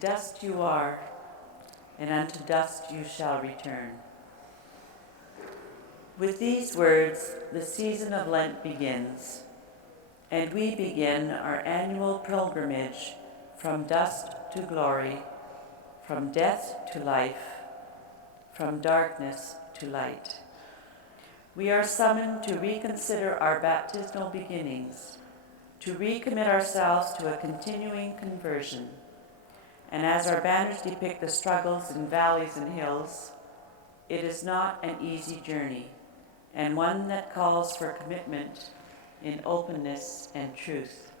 Dust you are, and unto dust you shall return. With these words, the season of Lent begins, and we begin our annual pilgrimage from dust to glory, from death to life, from darkness to light. We are summoned to reconsider our baptismal beginnings, to recommit ourselves to a continuing conversion. And as our banners depict the struggles in valleys and hills, it is not an easy journey, and one that calls for commitment in openness and truth.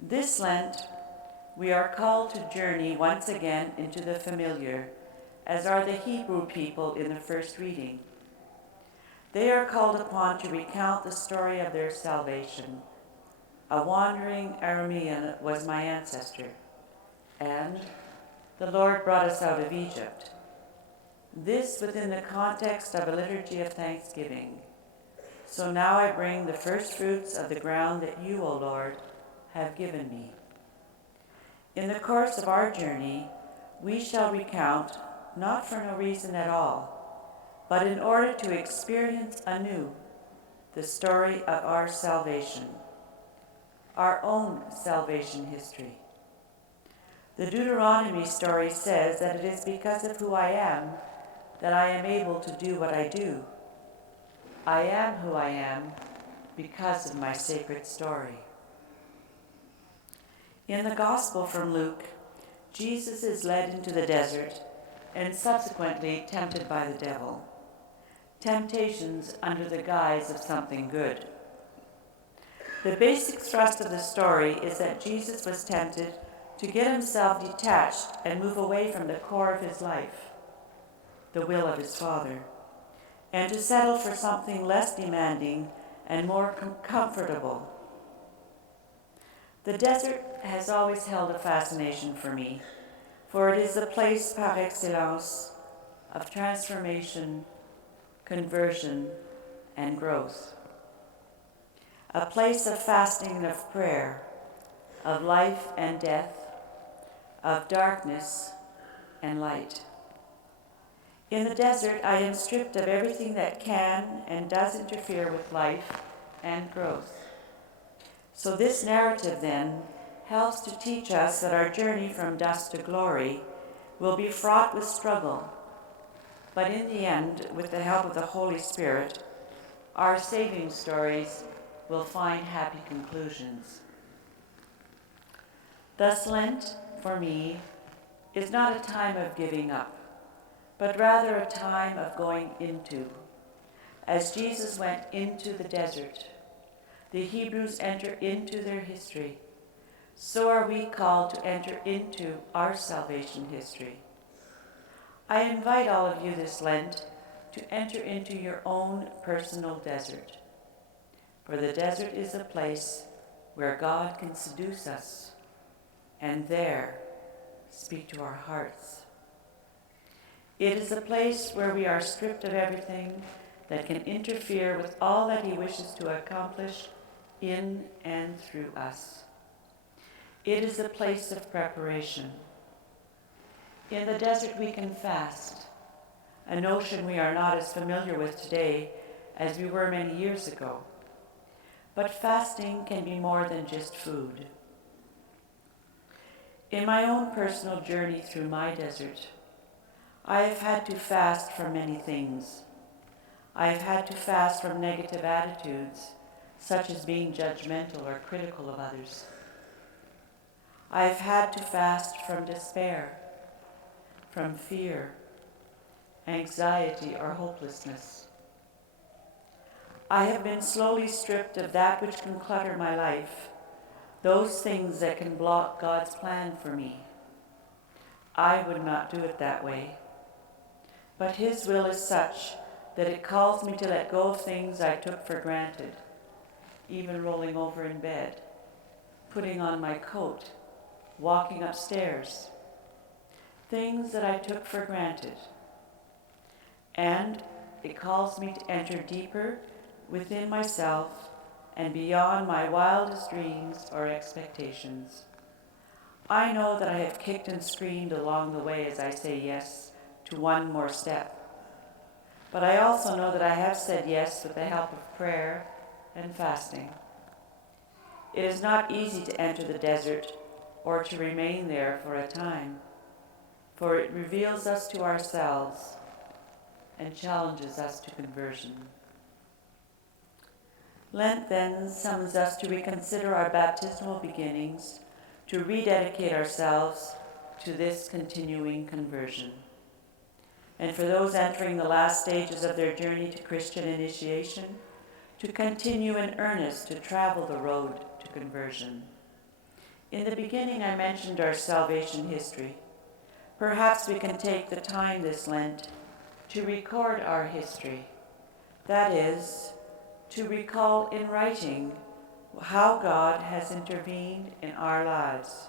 This Lent, we are called to journey once again into the familiar, as are the Hebrew people in the first reading. They are called upon to recount the story of their salvation. A wandering Aramean was my ancestor, and the Lord brought us out of Egypt. This within the context of a liturgy of thanksgiving. So now I bring the first fruits of the ground that you, O Lord, have given me. In the course of our journey, we shall recount, not for no reason at all, but in order to experience anew the story of our salvation, our own salvation history. The Deuteronomy story says that it is because of who I am that I am able to do what I do. I am who I am because of my sacred story. In the Gospel from Luke, Jesus is led into the desert and subsequently tempted by the devil. Temptations under the guise of something good. The basic thrust of the story is that Jesus was tempted to get himself detached and move away from the core of his life, the will of his Father, and to settle for something less demanding and more comfortable. The desert has always held a fascination for me, for it is the place par excellence of transformation, conversion, and growth. A place of fasting and of prayer, of life and death, of darkness and light. In the desert, I am stripped of everything that can and does interfere with life and growth. So this narrative, then, helps to teach us that our journey from dust to glory will be fraught with struggle, but in the end, with the help of the Holy Spirit, our saving stories will find happy conclusions. Thus, Lent, for me, is not a time of giving up, but rather a time of going into. As Jesus went into the desert, the Hebrews enter into their history. So are we called to enter into our salvation history. I invite all of you this Lent to enter into your own personal desert. For the desert is a place where God can seduce us and there speak to our hearts. It is a place where we are stripped of everything that can interfere with all that he wishes to accomplish in and through us. It is a place of preparation. In the desert we can fast, a notion we are not as familiar with today as we were many years ago. But fasting can be more than just food. In my own personal journey through my desert, I have had to fast from many things. I have had to fast from negative attitudes, such as being judgmental or critical of others. I have had to fast from despair, from fear, anxiety, or hopelessness. I have been slowly stripped of that which can clutter my life, those things that can block God's plan for me. I would not do it that way. But his will is such that it calls me to let go of things I took for granted, even rolling over in bed, putting on my coat, walking upstairs, things that I took for granted. And it calls me to enter deeper within myself and beyond my wildest dreams or expectations. I know that I have kicked and screamed along the way as I say yes to one more step. But I also know that I have said yes with the help of prayer and fasting. It is not easy to enter the desert or to remain there for a time, for it reveals us to ourselves and challenges us to conversion. Lent then summons us to reconsider our baptismal beginnings, to rededicate ourselves to this continuing conversion. And for those entering the last stages of their journey to Christian initiation, to continue in earnest to travel the road to conversion. In the beginning, I mentioned our salvation history. Perhaps we can take the time this Lent to record our history. That is, to recall in writing how God has intervened in our lives,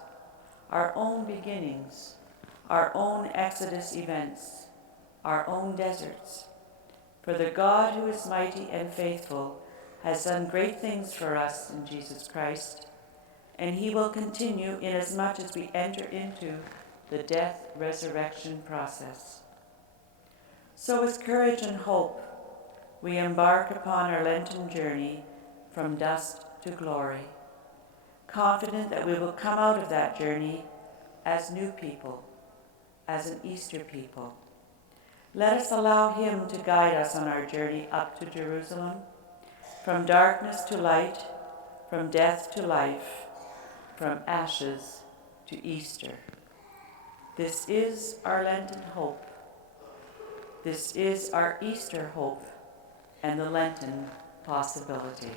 our own beginnings, our own Exodus events, our own deserts. For the God who is mighty and faithful has done great things for us in Jesus Christ, and he will continue inasmuch as we enter into the death-resurrection process. So with courage and hope, we embark upon our Lenten journey from dust to glory, confident that we will come out of that journey as new people, as an Easter people. Let us allow him to guide us on our journey up to Jerusalem, from darkness to light, from death to life, from ashes to Easter. This is our Lenten hope. This is our Easter hope and the Lenten possibility.